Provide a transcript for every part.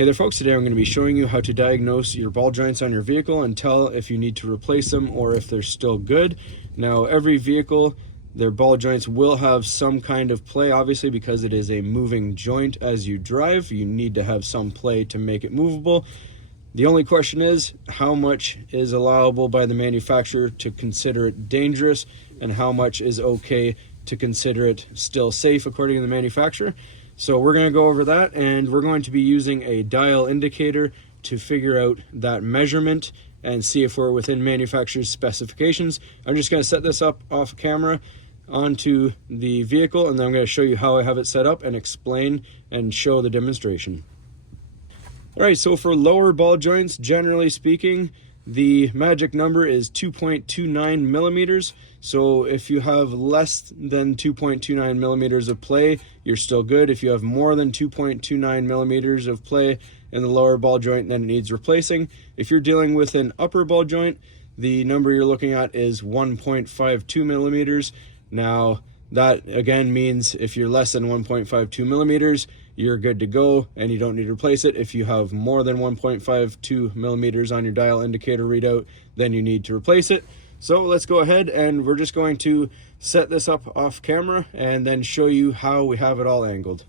Hey there folks, today I'm going to be showing you how to diagnose your ball joints on your vehicle and tell if you need to replace them or if they're still good. Now every vehicle, their ball joints will have some kind of play, obviously because it is a moving joint as you drive. You need to have some play to make it movable. The only question is how much is allowable by the manufacturer to consider it dangerous and how much is okay to consider it still safe according to the manufacturer. So we're going to go over that, and we're going to be using a dial indicator to figure out that measurement and see if we're within manufacturer's specifications. I'm just going to set this up off camera onto the vehicle, and then I'm going to show you how I have it set up and explain and show the demonstration. All right, so for lower ball joints, generally speaking, the magic number is 2.29 millimeters. So if you have less than 2.29 millimeters of play, you're still good. If you have more than 2.29 millimeters of play in the lower ball joint, then it needs replacing. If you're dealing with an upper ball joint, the number you're looking at is 1.52 millimeters. Now, that again means if you're less than 1.52 millimeters, you're good to go and you don't need to replace it. If you have more than 1.52 millimeters on your dial indicator readout, then you need to replace it. So let's go ahead and we're just going to set this up off camera and then show you how we have it all angled.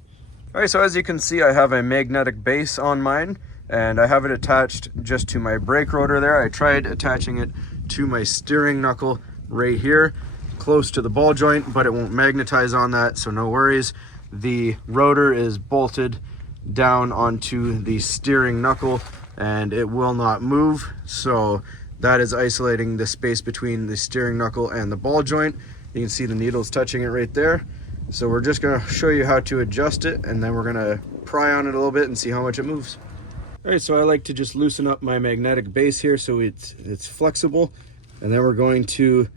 All right, so as you can see, I have a magnetic base on mine and I have it attached just to my brake rotor there. I tried attaching it to my steering knuckle right here, close to the ball joint, but it won't magnetize on that, so no worries. The rotor is bolted down onto the steering knuckle and it will not move, so that is isolating the space between the steering knuckle and the ball joint. You can see the needles touching it right there. So we're just going to show you how to adjust it, and then we're going to pry on it a little bit and see how much it moves. All right, so I like to just loosen up my magnetic base here so it's flexible, and then we're going to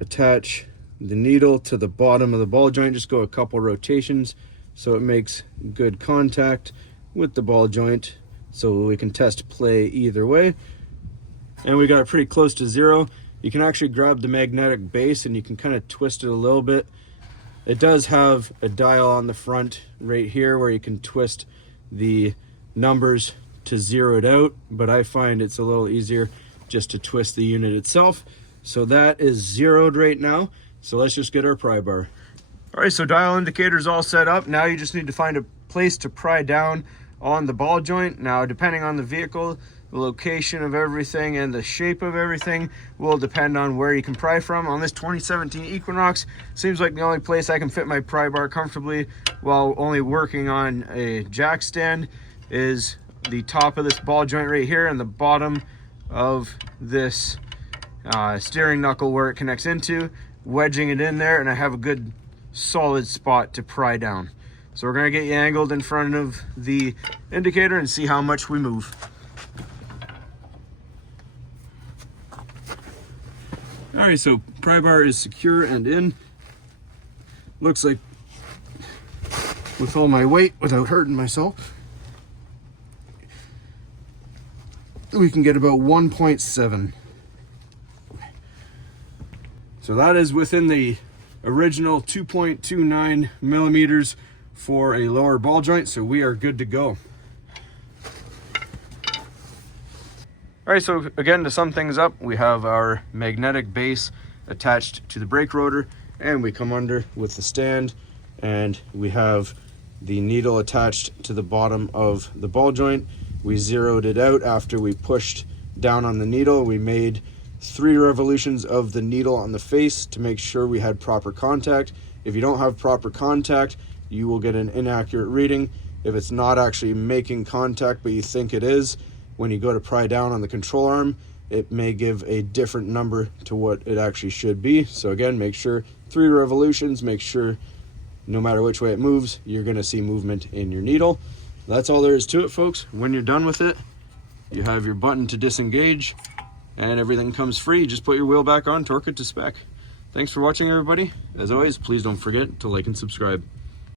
attach the needle to the bottom of the ball joint. Just go a couple rotations so it makes good contact with the ball joint so we can test play either way. And we got it pretty close to zero. You can actually grab the magnetic base and you can kind of twist it a little bit. It does have a dial on the front right here where you can twist the numbers to zero it out, but I find it's a little easier just to twist the unit itself. So that is zeroed right now. So let's just get our pry bar. All right, so dial indicator's all set up. Now you just need to find a place to pry down on the ball joint. Now, depending on the vehicle, the location of everything and the shape of everything will depend on where you can pry from. On this 2017 Equinox, seems like the only place I can fit my pry bar comfortably while only working on a jack stand is the top of this ball joint right here and the bottom of this steering knuckle where it connects into, wedging it in there, and I have a good solid spot to pry down. So we're gonna get you angled in front of the indicator and see how much we move. All right, so pry bar is secure and in. Looks like with all my weight, without hurting myself, we can get about 1.7. So that is within the original 2.29 millimeters for a lower ball joint, so we are good to go. All right, so again, to sum things up, we have our magnetic base attached to the brake rotor, and we come under with the stand, and we have the needle attached to the bottom of the ball joint. We zeroed it out after we pushed down on the needle. We made 3 revolutions of the needle on the face to make sure we had proper contact. If you don't have proper contact, you will get an inaccurate reading. If it's not actually making contact, but you think it is, when you go to pry down on the control arm, it may give a different number to what it actually should be. So again, make sure 3 revolutions, make sure no matter which way it moves, you're gonna see movement in your needle. That's all there is to it, folks. When you're done with it, you have your button to disengage and everything comes free. Just put your wheel back on, torque it to spec. Thanks for watching, everybody. As always, please don't forget to like and subscribe.